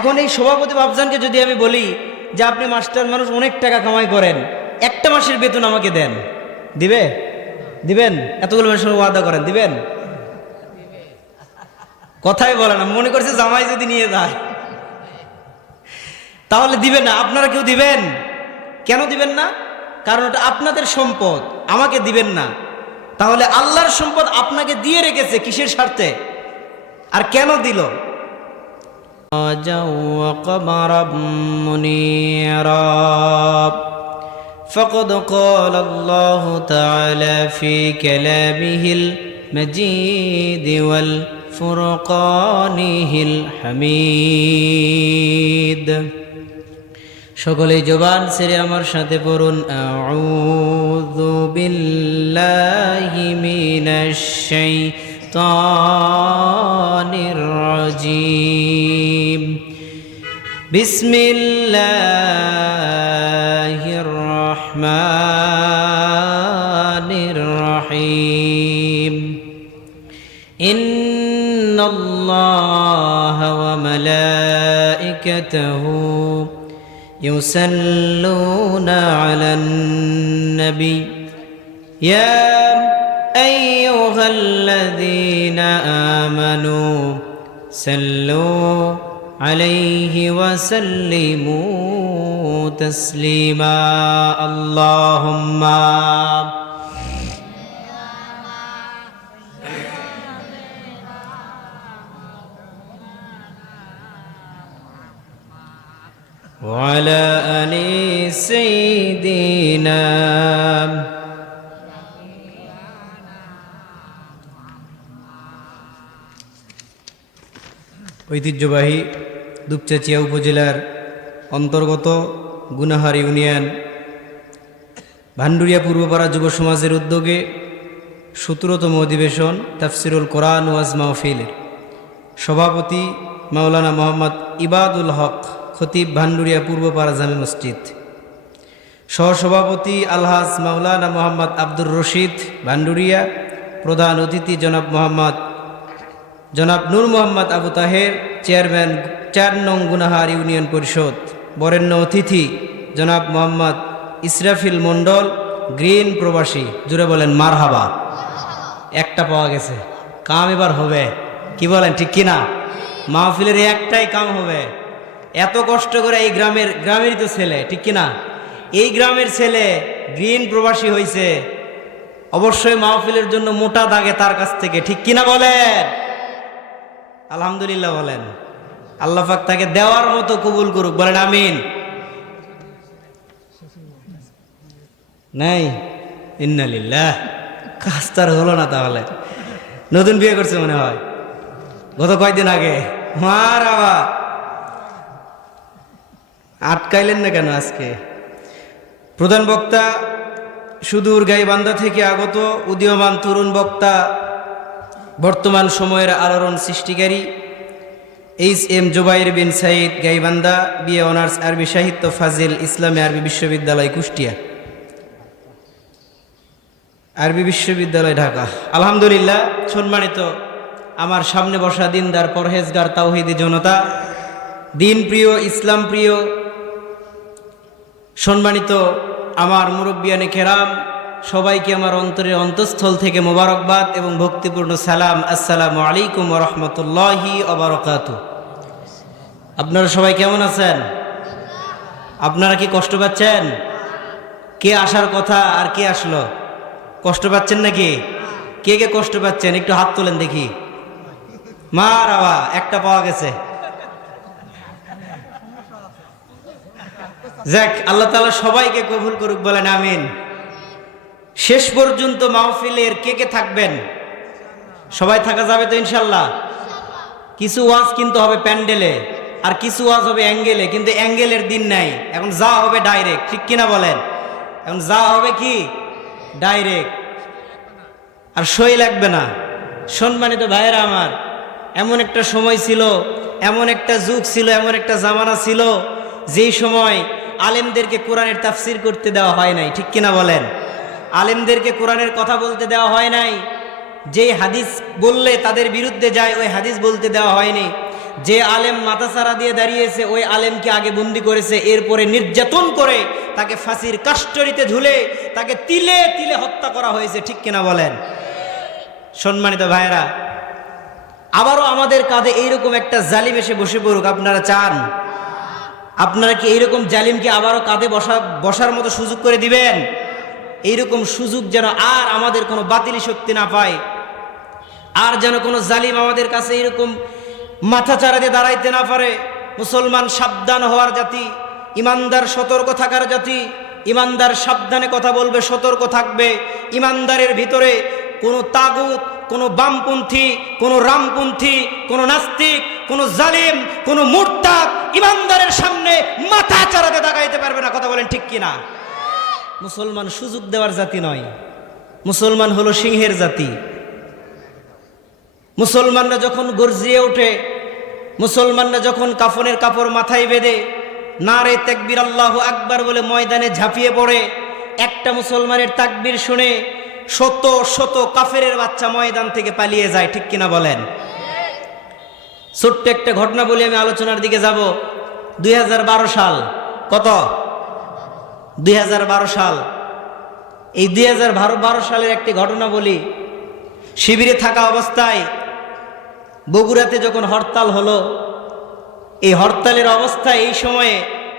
এখন এই সভাপতি বাবজানকে যদি আমি বলি যে আপনি মাস্টার মানুষ, অনেক টাকা কামাই করেন, একটা মাসের বেতন আমাকে দেন, দিবে? দিবেন? এতগুলো মানুষের ওয়াদা করেন, দিবেন? কথাই বলে না, মনে করছে জামাই যদি নিয়ে যায় তাহলে দিবেন না। আপনারা কেউ দিবেন? কেন দিবেন না? কারণ ওটা আপনাদের সম্পদ, আমাকে দিবেন না। তাহলে আল্লাহর সম্পদ আপনাকে দিয়ে রেখেছে কিসের স্বার্থে, আর কেন দিল? وقمرا منيرا فقد قال الله تعالى في كلامه المجيد والفرقانه الحميد। সকলে জবান ছেড়ে আমার সাথে পড়ুন, আউযু বিল্লাহি মিনাশ শাইতানির রাজিম। বিসমিল্লাহির রহমানির রহিম। ইন্নাল্লাহা ওয়া মালাইকাতাহু يصلون على النبي يا أيها الذين آمنوا صلوا عليه وسلموا تسليما اللهم وعلى آل سيدنا ঐতিহ্যবাহী দুপচাচিয়া উপজেলার অন্তর্গত গুনাহার ইউনিয়ন ভান্ডুরিয়া পূর্বপাড়া যুব সমাজের উদ্যোগে ১৭তম অধিবেশন তাফসিরুল কোরআন ওয়াজ মাহফিলের সভাপতি মাওলানা মোহাম্মদ ইবাদুল হক, খতিব ভান্ডুরিয়া পূর্বপাড়া জামে মসজিদ। সহসভাপতি আলহাজ মাওলানা মোহাম্মদ আব্দুর রশিদ ভান্ডুরিয়া। প্রধান অতিথি জনাব নূর মোহাম্মদ আবু তাহের, চেয়ারম্যান ৪ নং গুনাহার ইউনিয়ন পরিষদ। বরেণ্য অতিথি জনাব মোহাম্মদ ইসরাফিল মণ্ডল, গ্রিন প্রবাসী। জুড়ে বলেন মারহাবা। একটা পাওয়া গেছে, কাম এবার হবে, কি বলেন, ঠিক কিনা? মাহফিলের একটাই কাম হবে। এত কষ্ট করে এই গ্রামেরই তো ছেলে, ঠিক কিনা? এই গ্রামের ছেলে গ্রিন প্রবাসী হয়েছে, অবশ্যই মাহফিলের জন্য মোটা দাগে তার কাছ থেকে, ঠিক কিনা বলেন? আলহামদুলিল্লাহ বলেন। আল্লাহ পাক তাকে দেওয়ার মতো কবুল করুক, বলেন আমিন। নাই ইন্নালিল্লাহ। কাজ তার হলো না, তাহলে নতুন বিয়ে করছে মনে হয়, গত কয়েকদিন আগে। মারহাবা। আটকাইলেন না কেন আজকে? প্রধান বক্তা সুদূর গাইবান্ধা থেকে আগত উদীয়মান তরুণ বক্তা, বর্তমান সময়ের আলোড়ন সৃষ্টিকারী HM জুবাইর বিন সাইদ, গাইবান্ধা, BA অনার্স আরবি সাহিত্য, ফাজিল ইসলামী আরবি বিশ্ববিদ্যালয় কুষ্টিয়া, আরবি বিশ্ববিদ্যালয় ঢাকা। আলহামদুলিল্লাহ। সম্মানিত আমার সামনে বসা দিনদার পরহেজগার তাওহীদি জনতা, দিন প্রিয়, ইসলাম প্রিয়, সম্মানিত আমার মুরব্বিয়ানে কেরাম, সবাইকে আমার অন্তরের অন্তঃস্থল থেকে মোবারকবাদ এবং ভক্তিপূর্ণ সালাম। আসসালামু আলাইকুম ওয়া রাহমাতুল্লাহি ওয়া বারাকাতুহু। আপনারা সবাই কেমন আছেন? আপনারা কি কষ্ট পাচ্ছেন? কে আসার কথা আর কে আসলো? কষ্ট পাচ্ছেন নাকি? কে কে কষ্ট পাচ্ছেন একটু হাত তোলেন দেখি। মারহাবা। একটা পাওয়া গেছে। যাক, আল্লাহ তাআলা সবাইকে কবুল করুক, বলেন আমিন। শেষ পর্যন্ত মাহফিলের কে কে থাকবেন? সবাই থাকা যাবে তো ইনশাল্লাহ? কিছু ওয়াজ কিন্তু হবে প্যান্ডেলে, আর কিছু ওয়াজ হবে অ্যাঙ্গেলে, কিন্তু অ্যাঙ্গেলের দিন নাই। এখন যা হবে ডাইরেক্ট, ঠিক কিনা বলেন? এখন যা হবে কি ডাইরেক্ট, আর সই লাগবে না। সম্মানিত ভাইয়েরা আমার, এমন একটা সময় ছিল, এমন একটা যুগ ছিল, এমন একটা জামানা ছিল, যেই সময় আলেমদেরকে কোরআনের তাফসির করতে দেওয়া হয় নাই, ঠিক কিনা বলেন? আলেমদেরকে কোরআনের কথা বলতে দেওয়া হয় নাই। যেই হাদিস বললে তাদের বিরুদ্ধে যায়, ওই হাদিস বলতে দেওয়া হয়নি। যে আলেম মাথাচাড়া দিয়ে দাঁড়িয়েছে ওই আলেমকে আগে বন্দি করেছে, এরপরে নির্যাতন করে তাকে ফাঁসির কাষ্ঠরিতে ঝুলে তাকে তিলে তিলে হত্যা করা হয়েছে, ঠিক কিনা বলেন? সম্মানিত ভাইরা, আবারও আমাদের কাঁধে এইরকম একটা জালিম এসে বসে পড়ুক, আপনারা চান? আপনারা কি এইরকম জালিমকে আবারও কাঁধে বসার মতো সুযোগ করে দিবেন? এইরকম সুযোগ যেন আর আমাদের কোনো বাতিলি শক্তি না পায়, আর যেন কোনো জালিম আমাদের কাছে এরকম মাথা চাড়া দিয়ে দাঁড়াইতে না পারে। মুসলমান সাবধান হওয়ার জাতি, ইমানদার সতর্ক থাকার জাতি। ইমানদার সাবধানে কথা বলবে, সতর্ক থাকবে। ইমানদারের ভিতরে কোনো তাগুত, কোনো বামপন্থী, কোনো রামপন্থী, কোনো নাস্তিক, কোনো জালিম, কোনো মুরতাদ ইমানদারের সামনে মাথা চাড়াতে দাঁড়াইতে পারবে না। কথা বলেন ঠিক কিনা? মুসলমান সুযোগ দেওয়ার জাতি নয়, মুসলমান হলো সিংহের জাতি। মুসলমানরা যখন গর্জিয়ে ওঠে, মুসলমানরা যখন কাফনের কাপড় মাথায় বেঁধে নারে তাকবীর আল্লাহু আকবার বলে ময়দানে ঝাঁপিয়ে পড়ে, একটা মুসলমানের তাকবীর শুনে শত শত কাফেরের বাচ্চা ময়দান থেকে পালিয়ে যায়, ঠিক কিনা বলেন? ছোট্ট একটা ঘটনা বলে আমি আলোচনার দিকে যাব। 2012 সাল, কত? 2012 সাল। এই 2012 সালের একটি ঘটনা বলি। শিবিরে থাকা অবস্থায় বগুড়াতে যখন হরতাল হলো, এই হরতালের অবস্থায় এই সময়ে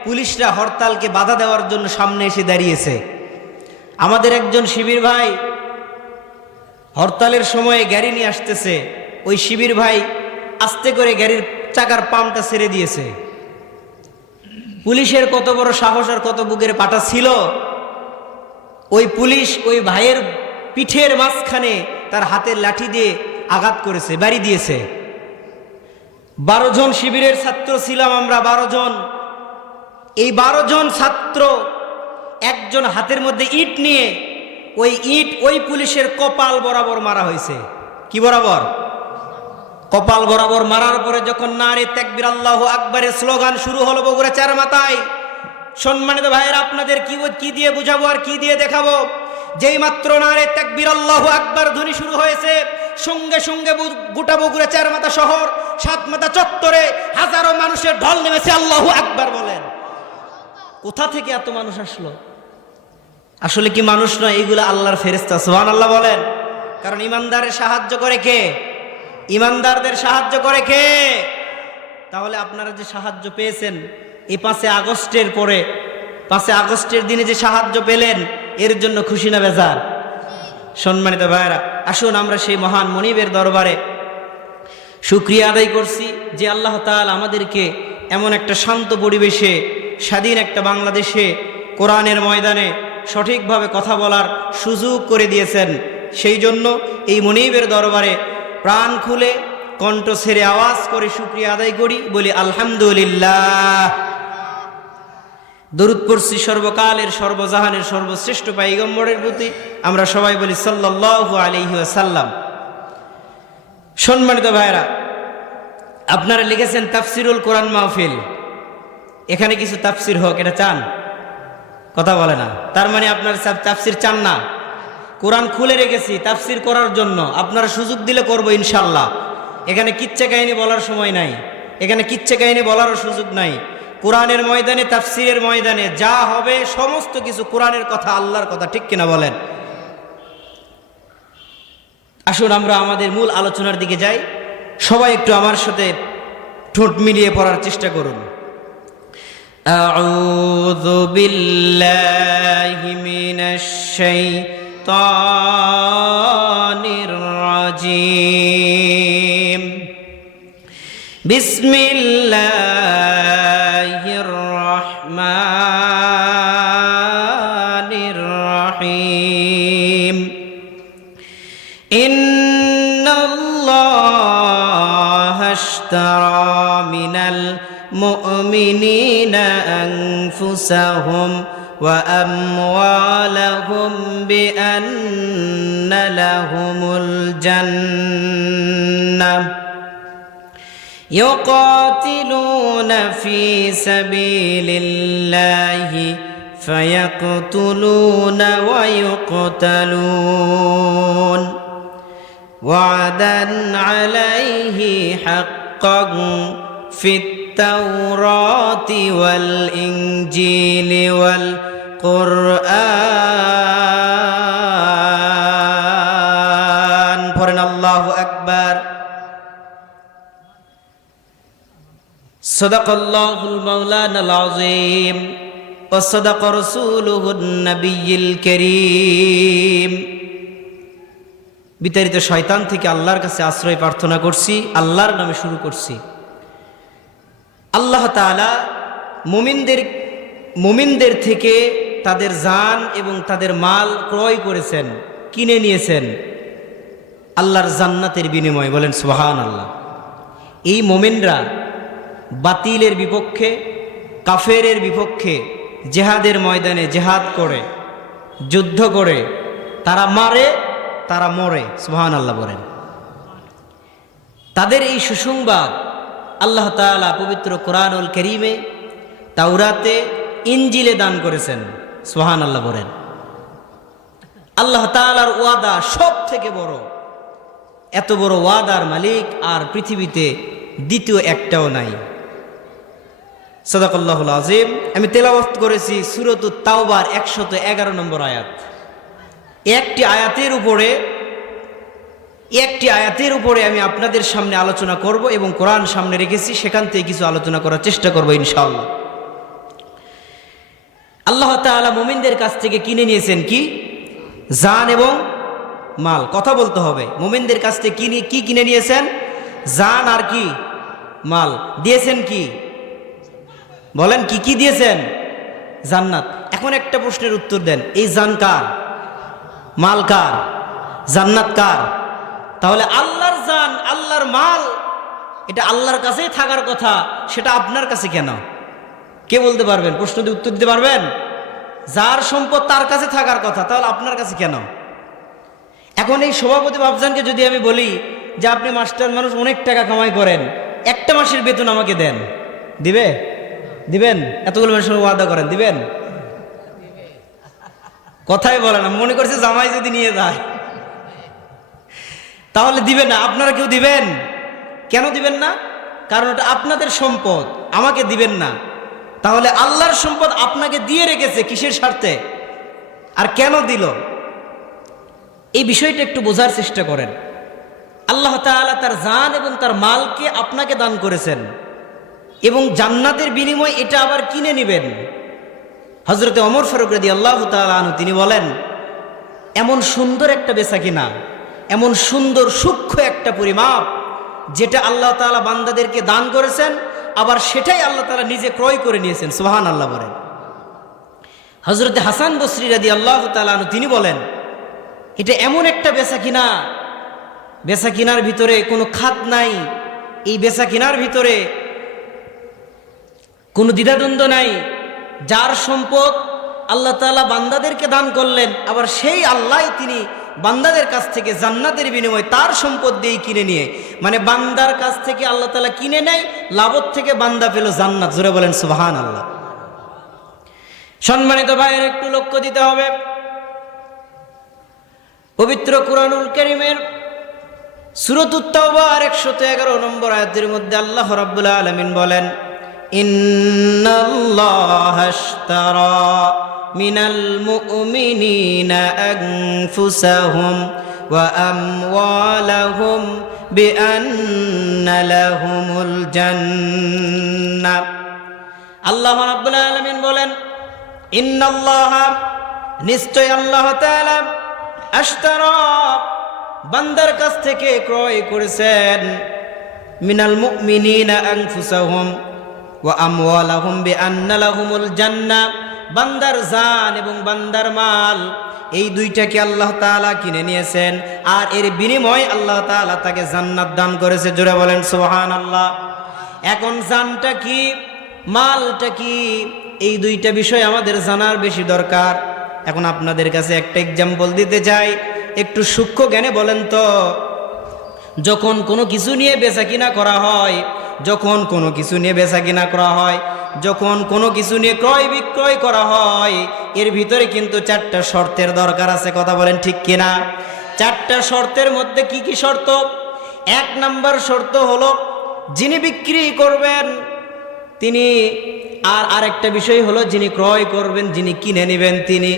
পুলিশরা হরতালকে বাধা দেওয়ার জন্য সামনে এসে দাঁড়িয়েছে। আমাদের একজন শিবির ভাই হরতালের সময়ে গাড়ি নিয়ে আসতেছে, ওই শিবির ভাই আস্তে করে গাড়ির চাকার পাম্পটা ছেড়ে দিয়েছে। পুলিশের কত বড় সাহস আর কত বুকের পাটা ছিল! ওই পুলিশ ওই ভাইয়ের পিঠের মাঝখানে তার হাতের লাঠি দিয়ে আঘাত করেছে, বাড়ি দিয়েছে। 12 জন শিবিরের ছাত্র ছিলাম আমরা, 12 জন। এই 12 জন ছাত্র একজন হাতের মধ্যে ইট নিয়ে ওই ইট ওই পুলিশের কপাল বরাবর মারা হয়েছে। কি বরাবর? কপাল বরাবর মারার পরে যখন নারে তাকবীর আল্লাহু আকবারের স্লোগান শুরু হলো বগুড়া চার মাথায়, সম্মানিত ভাইয়েরা, আপনাদের কি দিয়ে বুঝাবো আর কি দিয়ে দেখাবো? যেই মাত্র নারে তাকবীর আল্লাহু আকবার ধ্বনি শুরু হয়েছে, সঙ্গে সঙ্গে গোটা বগুড়া চার মাথা শহর, 7 মাথা চত্বরে হাজারো মানুষের ঢল নেমেছে। আল্লাহু আকবার বলেন। কোথা থেকে এত মানুষ আসলো? আসলে কি মানুষ নয়, এইগুলো আল্লাহর ফেরেশতা। সুবহানাল্লাহ বলেন। কারণ ইমানদারের সাহায্য করে কে? ইমানদারদের সাহায্য করে কে? তাহলে আপনারা যে সাহায্য পেয়েছেন এই 5 আগস্টের পরে, 5 আগস্টের দিনে যে সাহায্য পেলেন, এর জন্য খুশি না বেজার? সম্মানিত ভাইরা, আসুন আমরা সেই মহান মনিবের দরবারে শুকরিয়া আদায় করছি যে আল্লাহ তাআলা আমাদেরকে এমন একটা শান্ত পরিবেশে, স্বাধীন একটা বাংলাদেশে কোরআনের ময়দানে সঠিকভাবে কথা বলার সুযোগ করে দিয়েছেন। সেই জন্য এই মনিবের দরবারে প্রাণ খুলে কণ্ঠ ছেড়ে আওয়াজ করে শুকরিয়া আদায় করি, বলি আলহামদুলিল্লাহ। দরুদ পড়ছি সর্বকালের সর্বজাহানের সর্বশ্রেষ্ঠ পয়গম্বরের প্রতি, আমরা সবাই বলি সাল্লাল্লাহু আলাইহি ওয়াসাল্লাম। সম্মানিত ভাইরা, আপনারা লিখেছেন তাফসিরুল কোরআন মাহফিল, এখানে কিছু তাফসির হোক, এটা চান? কথা বলে না। তার মানে আপনারা তাফসির চান না? কোরআন খুলে রেখেছি তাফসির করার জন্য, আপনারা সুযোগ দিলে করব ইনশাল্লাহ। এখানে কিচ্ছা কাহিনী বলার সময় নাই, এখানে কিচ্ছা কাহিনী বলারও সুযোগ নাই। কোরআনের ময়দানে, তাফসিরের ময়দানে যা হবে সমস্ত কিছু কোরআনের কথা, আল্লাহর কথা, ঠিক কিনা বলেন? আসুন আমরা আমাদের মূল আলোচনার দিকে যাই। সবাই একটু আমার সাথে ঠোঁট মিলিয়ে পড়ার চেষ্টা করুন। আউযু বিল্লাহি মিনাশ শাইতানির রাজিম। বিসমিল্লাহির রহমানির রহিম। ইন্নাল্লাহা আশতারা মিনাল মুমিনিনা আনফুসাহুম ওয়া আমওয়ালাহুম বিআন্না লাহুমুল জান্নাহ يقاتلون في سبيل الله فيقتلون ويقتلون وعدا عليه حقا হাক্কান ফিত তাওরাতি ওয়াল ইনজিলি ওয়াল কুরআন। পড়েন আল্লাহু আকবার। সাদাকাল্লাহুল মাওলানাল আযীম ওয়া সাদাকা রাসূলুহুন নাবিয়্যিল কারীম। বিতাড়িত শয়তান থেকে আল্লাহর কাছে আশ্রয় প্রার্থনা করছি, আল্লাহর নামে শুরু করছি। আল্লাহ তাআলা মুমিনদের থেকে তাদের জান এবং তাদের মাল ক্রয় করেছেন, কিনে নিয়েছেন আল্লাহর জান্নাতের বিনিময়ে। বলেন সুবহানাল্লাহ। এই মুমিনরা বাতিলের বিপক্ষে, কাফেরের বিপক্ষে জেহাদের ময়দানে জেহাদ করে, যুদ্ধ করে, তারা মারে, তারা মরে। সুবহানাল্লাহ বলেন। তাদের এই সুসংবাদ আল্লাহ তাআলা পবিত্র কোরআনুল কারীমে, তাওরাতে, ইনজিলে দান করেছেন। সুবহানাল্লাহ বলেন। আল্লাহ তাআলার ওয়াদা সব থেকে বড়। এত বড় ওয়াদার মালিক আর পৃথিবীতে দ্বিতীয় একটাও নাই। সাদাকাল্লাহুল আযীম। আমি তেলাওয়াত করেছি সূরাতুত তাওবার 111 নম্বর আয়াত। একটি আয়াতের উপরে আমি আপনাদের সামনে আলোচনা করব এবং কোরআন সামনে রেখেছি, সেখান থেকে কিছু আলোচনা করার চেষ্টা করব ইনশাআল্লাহ। আল্লাহ তাআলা মুমিনদের কাছ থেকে কিনে নিয়েছেন কি? জান এবং মাল। কথা বলতে হবে। মুমিনদের কাছ থেকে কি কিনে নিয়েছেন? জান আর কি? মাল। দিয়েছেন কি? বলেন কি কি দিয়েছেন? জান্নাত। এখন একটা প্রশ্নের উত্তর দেন, এই জান কার? মাল কার? জান্নাত কার? তাহলে আল্লাহর জান, আল্লাহর মাল, এটা আল্লাহর কাছেই থাকার কথা, সেটা আপনার কাছে কেন? কে বলতে পারবেন? প্রশ্ন দিয়ে উত্তর দিতে পারবেন? যার সম্পদ তার কাছে থাকার কথা, তাহলে আপনার কাছে কেন? এখন এই সভাপতি বাবজানকে যদি আমি বলি যে আপনি মাস্টার মানুষ, অনেক টাকা কামাই করেন, একটা মাসের বেতন আমাকে দেন, দিবে? দিবেন? এতগুলো মানুষের ওয়াদা করেন, দিবেন? কথাই বলে না, মনে করছে জামাই যদি নিয়ে যায় তাহলে দিবেন না। আপনারা কেউ দিবেন? কেন দিবেন না? কারণ এটা আপনাদের সম্পদ, আমাকে দিবেন না। তাহলে আল্লাহর সম্পদ আপনাকে দিয়ে রেখেছে কিসের স্বার্থে, আর কেন দিল? এই বিষয়টা একটু বোঝার চেষ্টা করেন। আল্লাহ তাআলা তার জান এবং তার মালকে আপনাকে দান করেছেন এবং জান্নাতের বিনিময়ে এটা আবার কিনে নেবেন। হযরতে ওমর ফারুক রাদিয়াল্লাহু তাআলা আনহু তিনি বলেন, এমন সুন্দর একটা বেচাকিনা, এমন সুন্দর সূক্ষ্ম একটা পরিমাপ, যেটা আল্লাহ তাআলা বান্দাদেরকে দান করেছেন, আবার সেটাই আল্লাহ তাআলা নিজে ক্রয় করে নিয়েছেন। সুবহানাল্লাহ বলেন। হযরতে হাসান বসরি রাদিয়াল্লাহু তাআলা আনহু তিনি বলেন, এটা এমন একটা বেচাকিনা, বেচাকিনার ভিতরে কোনো খাত নাই, এই বেচাকিনার ভিতরে কোনো দ্বিধাদ্বন্দ্ব নাই। যার সম্পদ আল্লাহ তাআলা বান্দাদেরকে দান করলেন, আবার সেই আল্লাহ তিনি বান্দাদের কাছ থেকে জান্নাতের বিনিময়ে তার সম্পদ দিয়ে কিনে নিয়ে, মানে বান্দার কাছ থেকে আল্লাহ তাআলা কিনে নেয়, লাভত থেকে বান্দা পেল জান্নাত। জোরে বলেন সুবহানাল্লাহ। সম্মানিত ভাইয়ের একটু লক্ষ্য দিতে হবে, পবিত্র কোরআনুল কারীমের সূরাতুত তাওবার 111 নম্বর আয়াতের মধ্যে আল্লাহ রাব্বুল আলামিন বলেন, ইন্নাল্লাহা আশতারা মিনাল মুমিনিনা আনফুসাহুম ওয়া আমওয়ালাহুম বিআন্না লাহুমুল জান্নাহ। আল্লাহ রাব্বুল আলামিন বলেন, ইন্নাল্লাহা, নিশ্চয় আল্লাহ তাআলা, আশতারা, বান্দার কাছ থেকে ক্রয় করেছেন, মিনাল মুমিনিনা আনফুসাহুম ওয়া আমওয়ালাহুম বিআন্না লাহুমুল জান্নাহ, বান্দার জান এবং বান্দার মাল, এই দুইটাকে আল্লাহ তাআলা কিনে নিয়েছেন, আর এর বিনিময়ে আল্লাহ তাআলা তাকে জান্নাত দান করেছে। জোরে বলেন সুবহানাল্লাহ। এখন জানটা কি, মালটা কি, এই দুইটা বিষয় আমাদের জানার বেশি দরকার। এখন আপনাদের কাছে একটা এক্সাম্পল দিতে চাই, একটু সূক্ষ্ম জ্ঞানে বলেন তো, যখন কোনো কিছু নিয়ে বেচাকিনা করা হয়, যখন কোনো কিছু নিয়ে বেচাকিনা করা হয়, যখন কোনো কিছু নিয়ে ক্রয় বিক্রয় করা হয়, এর ভিতরে কিন্তু 4টা শর্তের দরকার আছে। কথা বলেন ঠিক কিনা? 4টা শর্তের মধ্যে কি কি শর্ত? 1 নাম্বার শর্ত হলো যিনি বিক্রি করবেন তিনি, আর আরেকটা বিষয় হলো যিনি ক্রয় করবেন, যিনি কিনে নেবেন তিনি,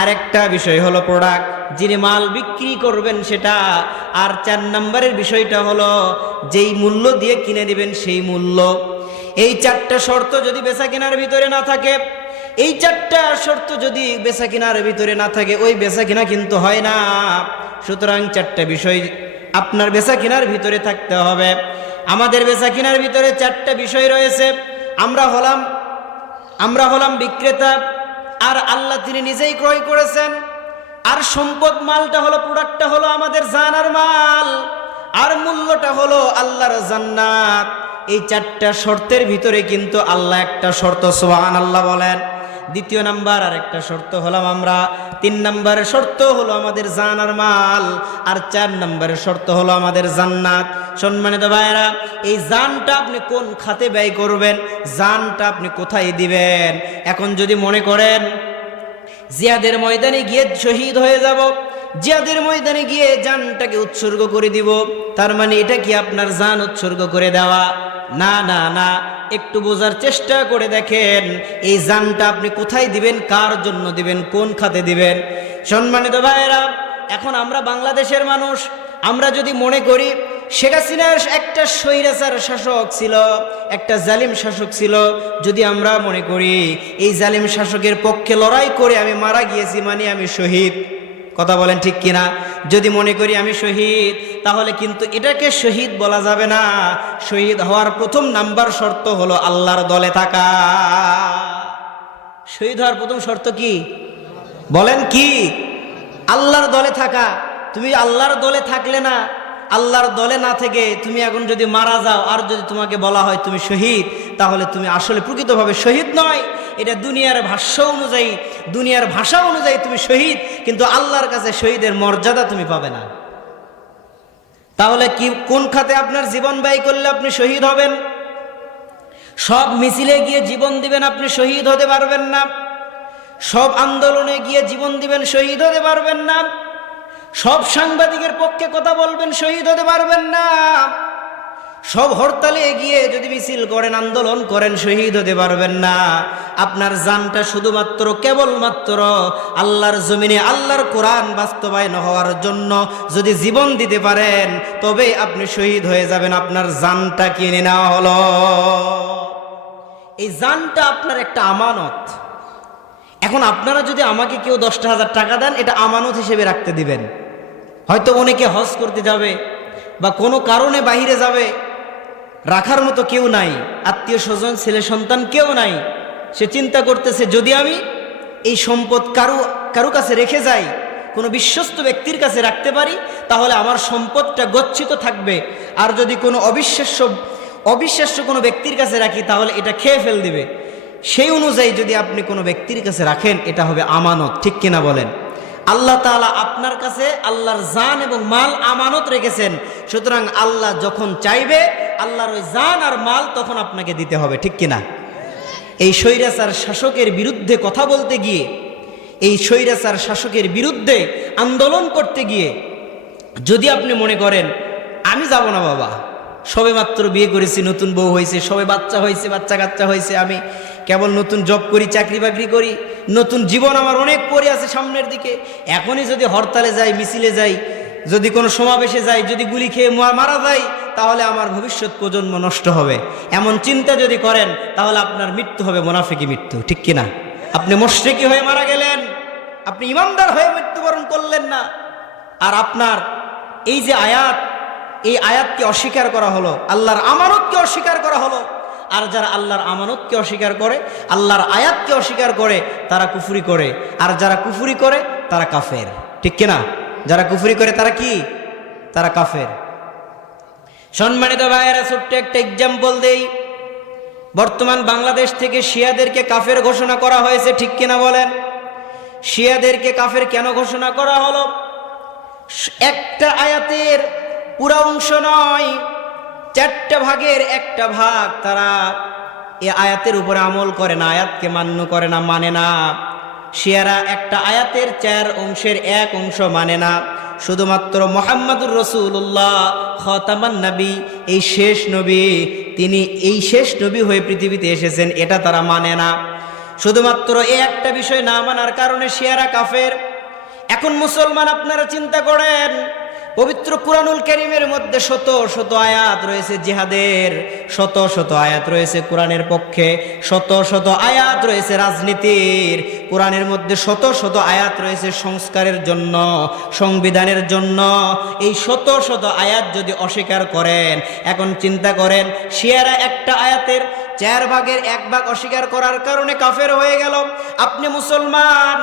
আরেকটা বিষয় হলো প্রোডাক্ট, যিনি মাল বিক্রি করবেন সেটা, আর 4 নম্বরের বিষয়টা হলো যেই মূল্য দিয়ে কিনে নেবেন সেই মূল্য। এই 4টা শর্ত যদি বেচা কেনার ভিতরে না থাকে, এই 4টা শর্ত যদি বেচা কেনার ভিতরে না থাকে, ওই বেচা কেনা কিন্তু হয় না। সুতরাং 4টা বিষয় আপনার বেচা কেনার ভিতরে থাকতে হবে। আমাদের বেচা কেনার ভিতরে 4টা বিষয় রয়েছে। আমরা হলাম বিক্রেতা, আর আল্লাহ তিনি নিজেই ক্রয় করেছেন। আর সম্পদ মালটা হলো, প্রোডাক্টটা হলো আমাদের জানার মাল, আর মূল্যটা হলো আল্লাহর জান্নাত। এই 4টা শর্তের ভিতরে কিন্তু আল্লাহ একটা শর্ত, সুবহানাল্লাহ বলেন। দ্বিতীয় নাম্বার আরেকটা শর্ত হলাম আমরা, 3 নম্বরের শর্ত হলো আমাদের জানার মাল, আর 4 নম্বরের শর্ত হলো আমাদের জান্নাত। সম্মানিত ভাইরা, এই জানটা আপনি কোন খাতে ব্যয় করবেন, জানটা আপনি কোথায় দিবেন? এখন যদি মনে করেন জিহাদের ময়দানে গিয়ে শহীদ হয়ে যাব, জিহাদের ময়দানে গিয়ে জানটাকে উৎসর্গ করে দিব, তার মানে এটা কি আপনার জান উৎসর্গ করে দেওয়া? না না না, একটু বোঝার চেষ্টা করে দেখেন এই জানটা আপনি কোথায় দিবেন, কার জন্য দিবেন, কোন খাতে দিবেন। সম্মানিত ভাইয়েরা, এখন আমরা বাংলাদেশের মানুষ, আমরা যদি মনে করি শেখ হাসিনার একটা স্বৈরাচার শাসক ছিল, একটা জালিম শাসক ছিল, যদি আমরা মনে করি এই জালিম শাসকের পক্ষে লড়াই করে আমি মারা গিয়েছি মানে আমি শহীদ, কথা বলেন ঠিক কিনা? যদি মনে করি আমি শহীদ, তাহলে কিন্তু এটাকে শহীদ বলা যাবে না। শহীদ হওয়ার প্রথম নাম্বার শর্ত হলো আল্লাহর দলে থাকা। শহীদ হওয়ার প্রথম শর্ত কি বলেন? কি? আল্লাহর দলে থাকা। তুমি আল্লাহর দলে থাকলে না, আল্লাহর দলে না থেকে তুমি এখন যদি মারা যাও আর যদি তোমাকে বলা হয় তুমি শহীদ, তাহলে তুমি আসলে প্রকৃতভাবে শহীদ নয়। এটা দুনিয়ার ভাষ্য অনুযায়ী, দুনিয়ার ভাষা অনুযায়ী তুমি শহীদ, কিন্তু আল্লাহর কাছে শহীদের মর্যাদা তুমি পাবে না। তাহলে কি, কোন খাতে আপনার জীবন ব্যয় করলে আপনি শহীদ হবেন? সব মিছিলে গিয়ে জীবন দিবেন, আপনি শহীদ হতে পারবেন না। সব আন্দোলনে গিয়ে জীবন দিবেন, শহীদ হতে পারবেন না। সব সাংবাদিকের পক্ষে কথা বলবেন, শহীদ হতে পারবেন না। সব হরতালে গিয়ে যদি মিছিল করেন, আন্দোলন করেন, শহীদ হতে পারবেন না। আপনার জানটা শুধুমাত্র কেবলমাত্র আল্লাহর জমিনে আল্লাহর কোরআন বাস্তবায়ন হওয়ার জন্য যদি জীবন দিতে পারেন, তবে আপনি শহীদ হয়ে যাবেন। আপনার জানটা কিনে নেওয়া হলো। এই জানটা আপনার একটা আমানত। এখন আপনারা যদি আমাকে কেউ 10,000 টাকা দেন, এটা আমানত হিসেবে রাখতে দিবেন। হয়তো অনেকে হজ করতে যাবে বা কোনো কারণে বাইরে যাবে, রাখার মতো কেউ নাই, আত্মীয় স্বজন, ছেলে সন্তান কেউ নাই। সে চিন্তা করতেছে যদি আমি এই সম্পদ কারু কাছে রেখে যাই, কোনো বিশ্বস্ত ব্যক্তির কাছে রাখতে পারি, তাহলে আমার সম্পদটা গচ্ছিত থাকবে। আর যদি কোনো অবিশ্বাস্য কোনো ব্যক্তির কাছে রাখি, তাহলে এটা খেয়ে ফেল দিবে। সেই অনুযায়ী যদি আপনি কোনো ব্যক্তির কাছে রাখেন, এটা হবে আমানত, ঠিক কিনা বলেন? আল্লাহ তাআলা আপনার কাছে আল্লাহর জান এবং মাল আমানত রেখেছেন। সুতরাং আল্লাহ যখন চাইবে আল্লাহর ওই জান আর মাল তখন আপনাকে দিতে হবে, ঠিক কিনা? এই স্বৈরাচার শাসকের বিরুদ্ধে কথা বলতে গিয়ে, এই স্বৈরাচার শাসকের বিরুদ্ধে আন্দোলন করতে গিয়ে যদি আপনি মনে করেন আমি যাব না বাবা, সবে মাত্র বিয়ে করেছি, নতুন বউ হয়েছে, সবে বাচ্চা হয়েছে, বাচ্চা কাচ্চা হয়েছে, আমি কেবল নতুন জব করি, চাকরি বাকরি করি, নতুন জীবন আমার অনেক পরে আছে সামনের দিকে, এখনই যদি হরতালে যাই, মিছিলে যাই, যদি কোনো সমাবেশে যাই, যদি গুলি খেয়ে মারা যাই, তাহলে আমার ভবিষ্যৎ প্রজন্ম নষ্ট হবে। এমন চিন্তা যদি করেন, তাহলে আপনার মৃত্যু হবে মুনাফিকি মৃত্যু, ঠিক কিনা? আপনি মুশরিকি হয়ে মারা গেলেন, আপনি ইমানদার হয়ে মৃত্যুবরণ করলেন না। আর আপনার এই যে আয়াত, এই আয়াতকে অস্বীকার করা হলো, আল্লাহর আমানতকে অস্বীকার করা হলো। আর যারা আল্লাহর আমানতকে অস্বীকার করে, আল্লাহর আয়াতকে অস্বীকার করে, তারা কুফরি করে। আর যারা কুফরি করে তারা কাফের, ঠিক কিনা? যারা কুফরি করে তারা কি? তারা কাফের। সম্মানিত ভাইয়েরা, ছোট্ট একটা এক্সাম্পল দেই। বর্তমান বাংলাদেশ থেকে শিয়াদেরকে কাফের ঘোষণা করা হয়েছে, ঠিক কিনা বলেন? শিয়াদেরকে কাফের কেন ঘোষণা করা হলো? একটা আয়াতের পুরা অংশ নয়, 4টা ভাগের একটা ভাগ তারা এ আয়াতের উপরে আমল করে না, আয়াতকে মান্য করে না, মানে না। শিয়ারা একটা আয়াতের 4 অংশের 1 অংশ মানে না। শুধুমাত্র মুহাম্মাদুর রাসূলুল্লাহ খাতামান নবী, এই শেষ নবী, তিনি এই শেষ নবী হয়ে পৃথিবীতে এসেছেন, এটা তারা মানে না। শুধুমাত্র এই একটা বিষয় না মানার কারণে শিয়ারা কাফের। এখন মুসলমান আপনারা চিন্তা করেন, পবিত্র কুরআনুল কারীমের মধ্যে শত শত আয়াত রয়েছে জিহাদের, শত শত আয়াত রয়েছে কোরআনের পক্ষে, শত শত আয়াত রয়েছে রাজনীতির, কোরআনের মধ্যে শত শত আয়াত রয়েছে সংস্কারের জন্য, সংবিধানের জন্য। এই শত শত আয়াত যদি অস্বীকার করেন, এখন চিন্তা করেন শিয়ারা একটা আয়াতের 4 ভাগের 1 ভাগ অস্বীকার করার কারণে কাফের হয়ে গেল। আপনি মুসলমান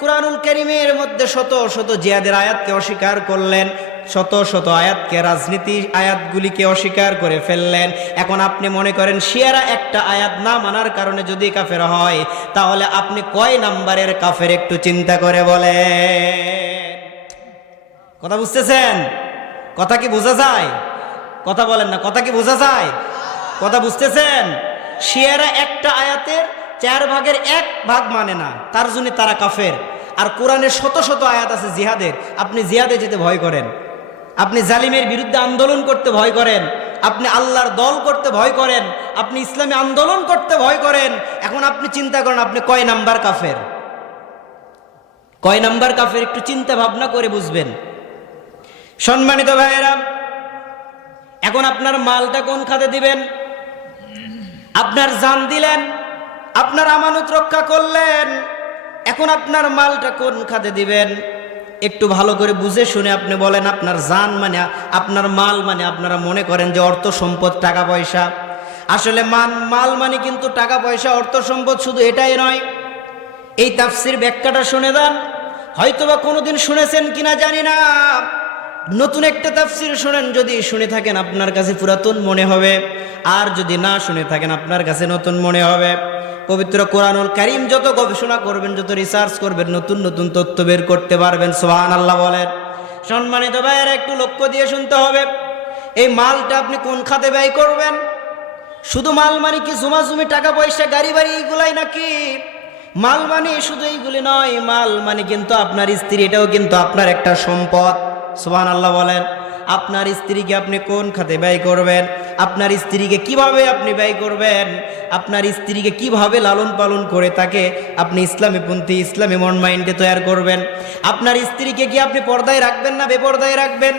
কুরআনুল কারীমের মধ্যে শত শত জিহাদের আয়াতকে অস্বীকার করলেন, শত শত আয়াতকে, রাজনীতি আয়াতগুলিকে অস্বীকার করে ফেললেন। এখন আপনি মনে করেন শিয়ারা একটা আয়াত না মানার কারণে যদি কাফের হয়, তাহলে আপনি কয় নাম্বারের কাফের একটু চিন্তা করে বলেন। কথা বুঝতেছেন? কথা কি বোঝা যায়? কথা বলেন না, কথা কি বোঝা যায়? কথা বুঝতেছেন? শিয়ারা একটা আয়াতের 4 ভাগের 1 ভাগ মানে না, তার জন্য তারা কাফের। আর কোরআনের শত শত আয়াত আছে জিহাদের, আপনি জিহাদে যেতে ভয় করেন, আপনি জালিমের বিরুদ্ধে আন্দোলন করতে ভয় করেন, আপনি আল্লাহর দল করতে ভয় করেন, আপনি ইসলামী আন্দোলন করতে ভয় করেন। এখন আপনি চিন্তা করেন আপনি কয় নাম্বার কাফের? কয় নাম্বার কাফের একটু চিন্তা ভাবনা করে বুঝবেন। সম্মানিত ভাইয়েরা, এখন আপনার মালটা কোন খাতে দিবেন? আপনার জান দিলেন, আপনার আমানত রক্ষা করলেন, এখন আপনার মালটা কোন খাতে দিবেন? একটু ভালো করে বুঝে শুনে আপনি বলেন। আপনার জান মানে, আপনার মাল মানে আপনারা মনে করেন যে অর্থ সম্পদ, টাকা পয়সা। আসলে মাল মানে কিন্তু টাকা পয়সা, অর্থ সম্পদ শুধু এটাই নয়। এই তাফসির ব্যাখ্যাটা শুনে দেন, হয়তোবা কোনোদিন শুনেছেন কিনা জানি না। নতুন একটা তাফসির শুনেন, যদি শুনে থাকেন আপনার কাছে পুরাতন মনে হবে, আর যদি না শুনে থাকেন আপনার কাছে নতুন মনে হবে। পবিত্র কোরআনুল কারীম যত গবেষণা করবেন, যত রিসার্চ করবেন, নতুন নতুন তথ্য বের করতে পারবেন। সুবহানাল্লাহ বলেন। সম্মানিত ভাইয়েরা, একটু লক্ষ্য দিয়ে শুনতে হবে। এই মালটা আপনি কোন খাতে ব্যয় করবেন? শুধু মাল মানে কি জুমাজুমি, টাকা পয়সা, গাড়ি বাড়ি এইগুলাই নাকি? মাল মানে শুধু এইগুলি নয়, মাল মানে কিন্তু আপনার স্ত্রী, এটাও কিন্তু আপনার একটা সম্পদ। সুবহানাল্লাহ বলেন। আপনার স্ত্রীকে আপনি কোন খাতে ব্যয় করবেন? আপনার স্ত্রীকে কিভাবে আপনি ব্যয় করবেন? আপনার স্ত্রীকে কিভাবে লালন পালন করে তাকে আপনি ইসলামীপন্থী, ইসলামী মন মাইন্ডে তৈরি করবেন? আপনার স্ত্রীকে কি আপনি পর্দায় রাখবেন না বেপর্দায় রাখবেন?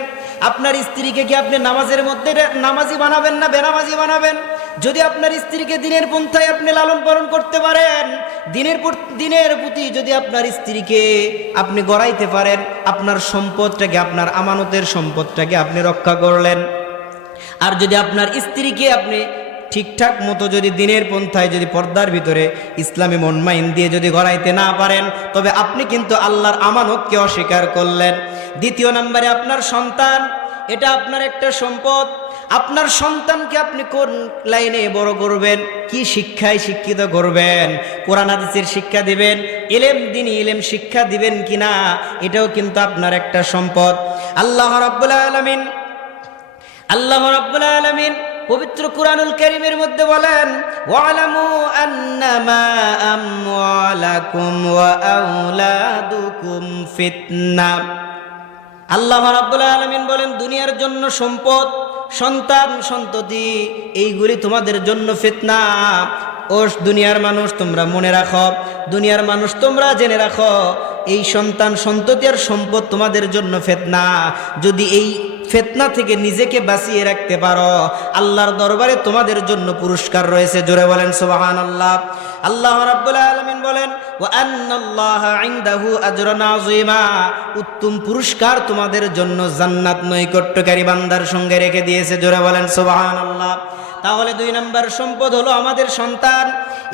আপনার স্ত্রীকে কি আপনি নামাজের মধ্যে নামাজি বানাবেন না বেনামাজি বানাবেন? যদি আপনার স্ত্রীকে দিনের পন্থায় আপনি লালন পালন করতে পারেন, দিনের প্রতি যদি আপনার স্ত্রীকে আপনি গড়াইতে পারেন, আপনার সম্পদটাকে, আপনার আমানতের সম্পদটাকে আপনি রক্ষা করলেন। আর যদি আপনার স্ত্রীকে আপনি ঠিকঠাক মতো যদি দিনের পন্থায়, যদি পর্দার ভিতরে ইসলামী মন মাইন্ড দিয়ে যদি গড়াইতে না পারেন, তবে আপনি কিন্তু আল্লাহর আমানতকে অস্বীকার করলেন। দ্বিতীয় নম্বরে আপনার সন্তান, এটা আপনার একটা সম্পদ। আপনার সন্তানকে আপনি কোন লাইনে বড় করবেন, কি শিক্ষায় শিক্ষিত করবেন? কোরআন হাদিসের শিক্ষা দিবেন, ইলম, দ্বীনি ইলম শিক্ষা দিবেন কিনা, এটাও কিন্তু আপনার একটা সম্পদ। আল্লাহ রাব্বুল আলামিন পবিত্র কুরআনুল কারীমের মধ্যে বলেন, ওয়ালামু আন্নামা আমওয়ালাকুম ওয়া আওলাদুকুম ফিতনা। আল্লাহ রাব্বুল আলামিন বলেন, দুনিয়ার জন্য সম্পদ, সন্তান, সন্ততি, এইগুলি তোমাদের জন্য ফিতনা। ও দুনিয়ার মানুষ, তোমরা মনে রাখো, দুনিয়ার মানুষ তোমরা জেনে রাখো, এই সন্তান, সন্ততি আর সম্পদ তোমাদের জন্য ফিতনা। যদি এই ফিতনা থেকে নিজেকে বাঁচিয়ে রাখতে পারো, আল্লাহর দরবারে তোমাদের জন্য পুরস্কার রয়েছে। জোরে বলেন সুবহানাল্লাহ। আল্লাহ রাব্বুল আলামিন বলেন, ওয়া আন্নাল্লাহা ইনদাহু আজরুন আযীমা, উত্তম পুরস্কার তোমাদের জন্য জান্নাত নৈকট্যকারী বান্দার সঙ্গে রেখে দিয়েছে। জোরে বলেন সুবহানাল্লাহ। তাহলে 2 নম্বর সম্পদ হলো আমাদের সন্তান।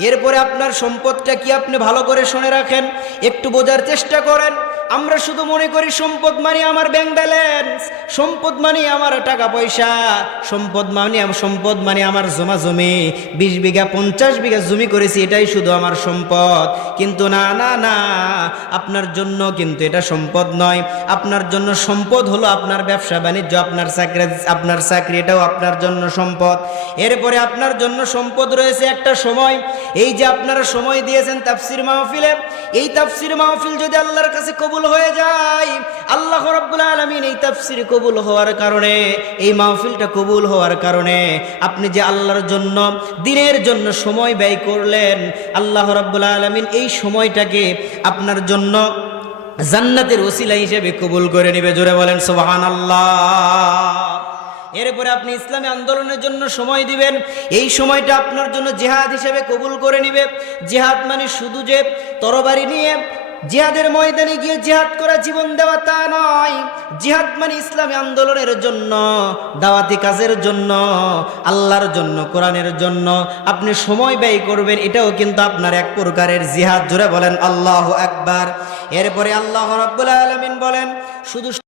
এরপরে আপনার সম্পদটা কি আপনি ভালো করে শুনে রাখেন, একটু বোঝার চেষ্টা করেন। আমরা শুধু মনে করি সম্পদ মানে আমার ব্যাংক ব্যালেন্স, সম্পদ মানে আমার টাকা পয়সা, সম্পদ মানে আমার জমা জমি, 20 বিঘা 50 বিঘা জমি করেছি, এটাই শুধু আমার সম্পদ। কিন্তু না না না, আপনার জন্য কিন্তু এটা সম্পদ নয়। আপনার জন্য সম্পদ হলো আপনার ব্যবসা বাণিজ্য, আপনার চাকরি, এটাও আপনার জন্য সম্পদ। এরপরে আপনার জন্য সম্পদ রয়েছে একটা সময়। এই যে আপনারা সময় দিয়েছেন তাফসীর মাহফিলে, এই তাফসীর মাহফিল যদি আল্লাহর কাছে কবুল কবুল হয়ে যায়। আল্লাহ রাব্বুল আলামিন এই তাফসীর কবুল হওয়ার কারণে, এই মাহফিলটা কবুল হওয়ার কারণে আপনি যে আল্লাহর জন্য, দিনের জন্য সময় ব্যয় করলেন, আল্লাহ রাব্বুল আলামিন এই সময়টাকে আপনার জন্য জান্নাতের ওসিলা হিসেবে কবুল করে নেবে। জোরে বলেন সুবহানাল্লাহ। এরপরে আপনি ইসলামী আন্দোলনের জন্য সময় দিবেন, এই সময়টা আপনার জন্য জিহাদ হিসেবে কবুল করে নিবে। জিহাদ মানে শুধু যে তরবারি নিয়ে জিহাদের ময়দানে গিয়ে জিহাদ করা, জীবন দেওয়া, তা নয়। জিহাদ মানে ইসলামী আন্দোলনের জন্য, দাওয়াতি কাজের জন্য, আল্লাহর জন্য, কোরআনের জন্য আপনি সময় ব্যয় করবেন, এটাও কিন্তু আপনার এক প্রকারের জিহাদ। জোরে বলেন আল্লাহু আকবার। এরপরে আল্লাহ রাব্বুল আলামিন বলেন, শুধু